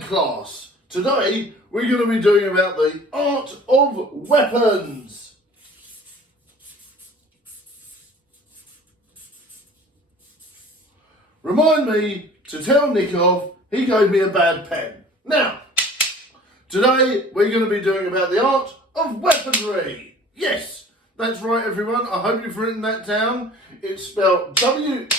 online class. Today we're going to be doing about the art of weapons. Remind me to tell Nick off he gave me a bad pen. Now, today we're going to be doing about the art of weaponry. Yes, that's right everyone, I hope you've written that down. It's spelled W-E-A-P-O-N-S.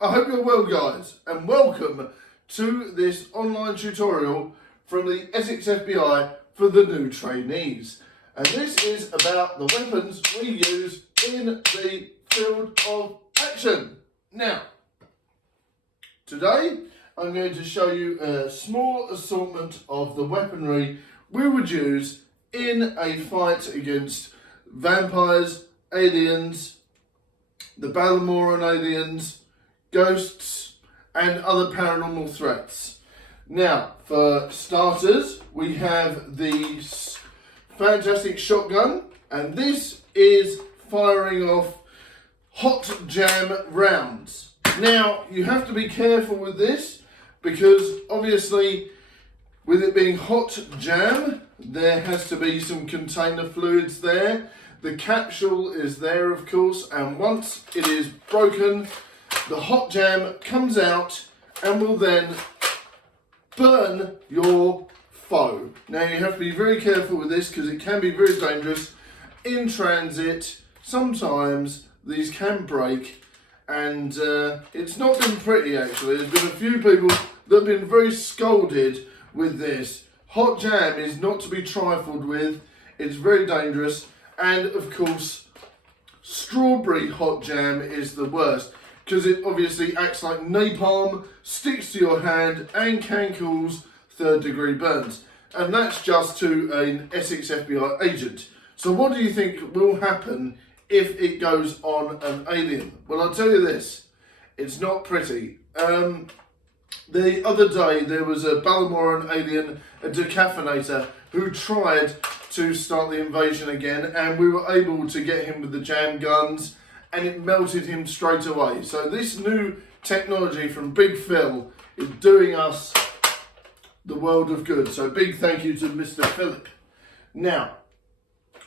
I hope you're well guys, and welcome to this online tutorial from the Essex FBI for the new trainees. And this is about the weapons we use in the field of action. Now, today I'm going to show you a small assortment of the weaponry we would use in a fight against vampires, aliens, the Balamoran aliens, ghosts and other paranormal threats. Now, for starters, we have the fantastic shotgun, and this is firing off hot jam rounds. Now, you have to be careful with this because obviously with it being hot jam, there has to be some container fluids there. The capsule is there, of course, and once it is broken, the hot jam comes out and will then burn your foe. Now you have to be very careful with this because it can be very dangerous. In transit, sometimes these can break, and it's not been pretty actually. There's been a few people that have been very scolded with this. Hot jam is not to be trifled with. It's very dangerous, and of course strawberry hot jam is the worst because it obviously acts like napalm, sticks to your hand and can cause third-degree burns, and that's just to an Essex FBI agent. So what do you think will happen if it goes on an alien? Well, I'll tell you this, it's not pretty. The other day there was a Balamoran alien, a decaffeinator, who tried to start the invasion again, and we were able to get him with the jam guns, and it melted him straight away. So this new technology from Big Phil is doing us the world of good. So big thank you to Mr. Philip. Now,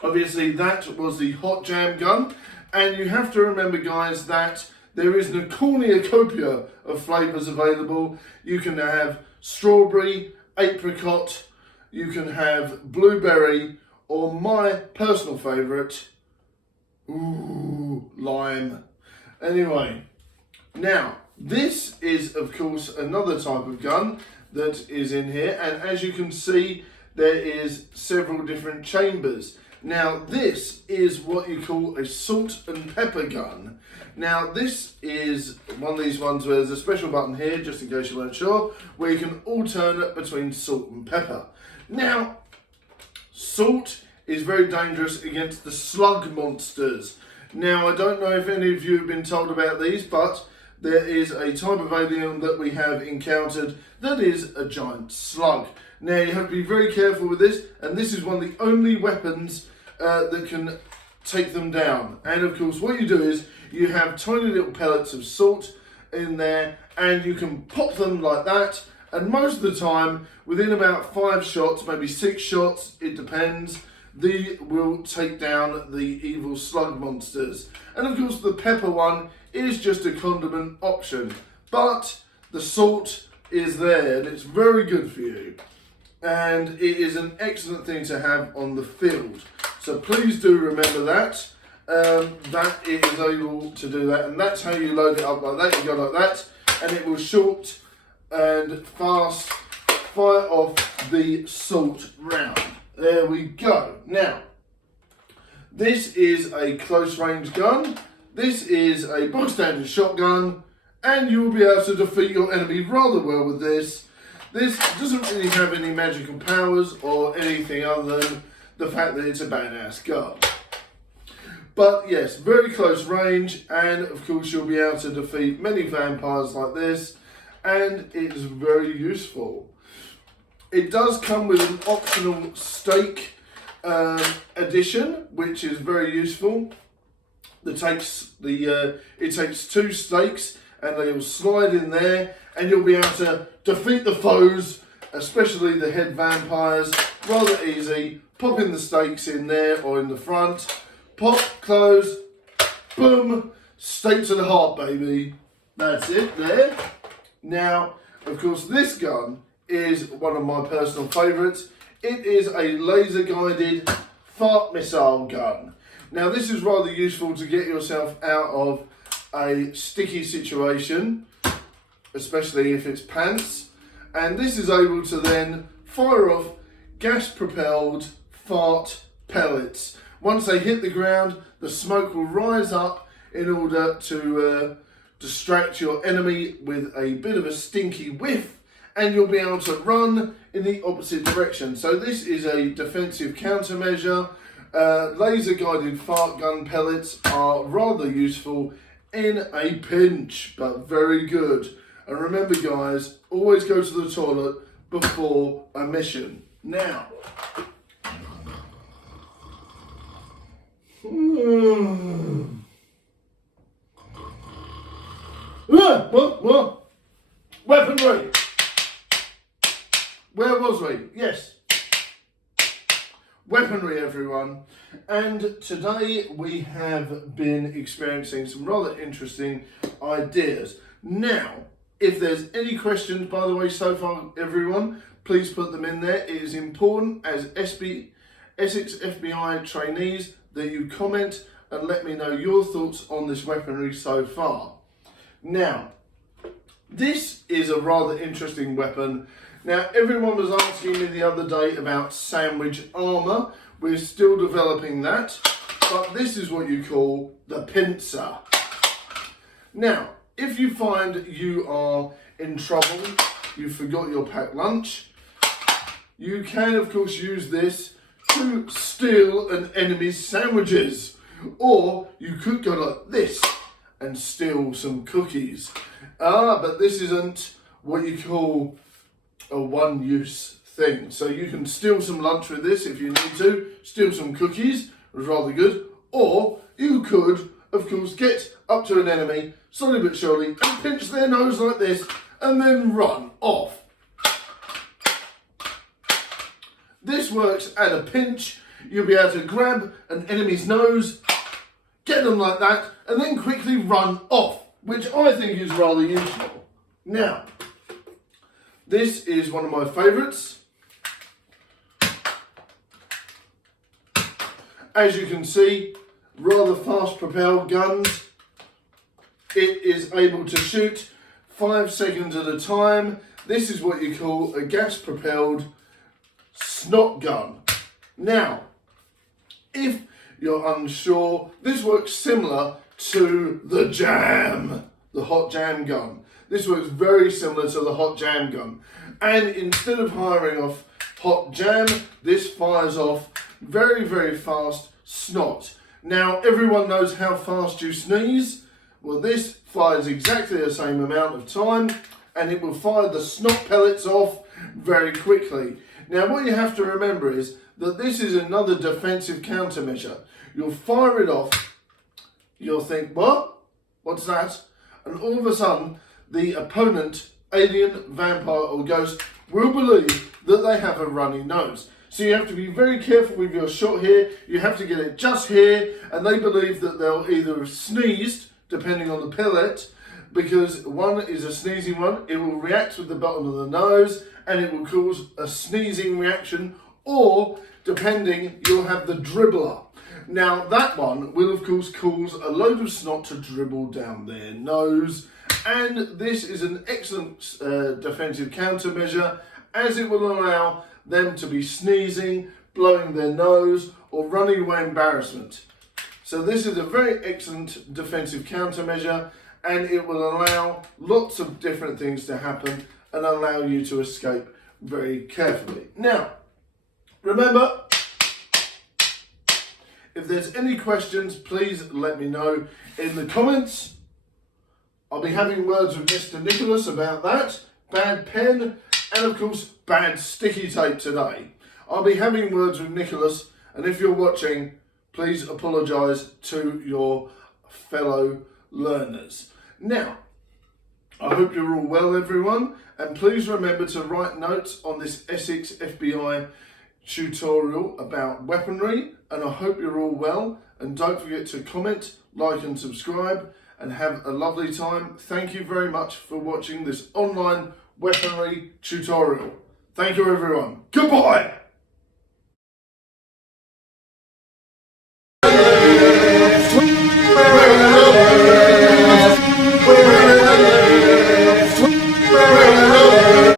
obviously that was the hot jam gun, and you have to remember guys that there is a cornucopia of flavours available. You can have strawberry, apricot, you can have blueberry, or my personal favourite, lime. Anyway, now this is of course another type of gun that is in here, and as you can see there is several different chambers. Now this is what you call a salt and pepper gun. Now this is one of these ones where there's a special button here, just in case you weren't sure, where you can alternate between salt and pepper. Now salt is very dangerous against the slug monsters. Now I don't know if any of you have been told about these, but there is a type of alien that we have encountered that is a giant slug. Now you have to be very careful with this, and this is one of the only weapons that can take them down. And of course what you do is you have tiny little pellets of salt in there, and you can pop them like that, and most of the time within about 5 shots, maybe 6 shots, it depends, they will take down the evil slug monsters. And of course the pepper one is just a condiment option, but the salt is there and it's very good for you, and it is an excellent thing to have on the field. So please do remember that, that it is able to do that, and that's how you load it up like that. You go like that and it will short and fast fire off the salt round. There we go. Now, this is a close range gun. This is a bog standard shotgun, and you will be able to defeat your enemy rather well with this. This doesn't really have any magical powers or anything other than the fact that it's a badass gun. But yes, very close range, and of course you'll be able to defeat many vampires like this, and it's very useful. It does come with an optional stake addition, which is very useful. that takes it takes 2 stakes, and they will slide in there, and you'll be able to defeat the foes, especially the head vampires, rather easy. Popping the stakes in there or in the front, pop, close, boom, stake to the heart, baby. That's it there. Now, of course, this gun is one of my personal favourites. It is a laser guided fart missile gun. Now, this is rather useful to get yourself out of a sticky situation, especially if it's pants, and this is able to then fire off gas propelled fart pellets. Once they hit the ground, the smoke will rise up in order to distract your enemy with a bit of a stinky whiff, and you'll be able to run in the opposite direction. So this is a defensive countermeasure. Laser guided fart gun pellets are rather useful in a pinch, but very good. And remember, guys, always go to the toilet before a mission. Now, what? Weaponry. Where was we? Yes. Weaponry, everyone. And today we have been experiencing some rather interesting ideas. Now, if there's any questions, by the way, so far, everyone, please put them in there. It is important as Essex FBI trainees that you comment and let me know your thoughts on this weaponry so far. Now, this is a rather interesting weapon. Now, everyone was asking me the other day about sandwich armour. We're still developing that, but this is what you call the pincer. Now, if you find you are in trouble, you forgot your packed lunch, you can, of course, use this to steal an enemy's sandwiches. Or you could go like this and steal some cookies. But this isn't what you call a one-use thing. So you can steal some lunch with this if you need to, steal some cookies, which is rather good. Or you could, of course, get up to an enemy, slowly but surely, and pinch their nose like this, and then run off. This works at a pinch. You'll be able to grab an enemy's nose, get them like that, and then quickly run off, which I think is rather useful. Now, this is one of my favourites. As you can see, rather fast propelled guns. It is able to shoot 5 seconds at a time. This is what you call a gas propelled snot gun. Now, if you're unsure, this works similar to the jam, the hot jam gun. This works very similar to the hot jam gun. And instead of firing off hot jam, this fires off very, very fast snot. Now, everyone knows how fast you sneeze. Well, this fires exactly the same amount of time, and it will fire the snot pellets off very quickly. Now, what you have to remember is that this is another defensive countermeasure. You'll fire it off, you'll think, what? What's that? And all of a sudden, the opponent, alien, vampire or ghost, will believe that they have a runny nose. So you have to be very careful with your shot here. You have to get it just here, and they believe that they'll either have sneezed, depending on the pellet, because one is a sneezing one, it will react with the bottom of the nose, and it will cause a sneezing reaction, or, depending, you'll have the dribbler. Now, that one will, of course, cause a load of snot to dribble down their nose, and this is an excellent defensive countermeasure, as it will allow them to be sneezing, blowing their nose, or running away embarrassment. So this is a very excellent defensive countermeasure, and it will allow lots of different things to happen and allow you to escape very carefully. Now, remember, if there's any questions, please let me know in the comments. I'll be having words with Mr. Nicholas about that. Bad pen, and of course, bad sticky tape today. I'll be having words with Nicholas, and if you're watching, please apologise to your fellow learners. Now, I hope you're all well, everyone, and please remember to write notes on this Essex FBI tutorial about weaponry, and I hope you're all well, and don't forget to comment, like and subscribe, and have a lovely time. Thank you very much for watching this online weaponry tutorial. Thank you, everyone. Goodbye.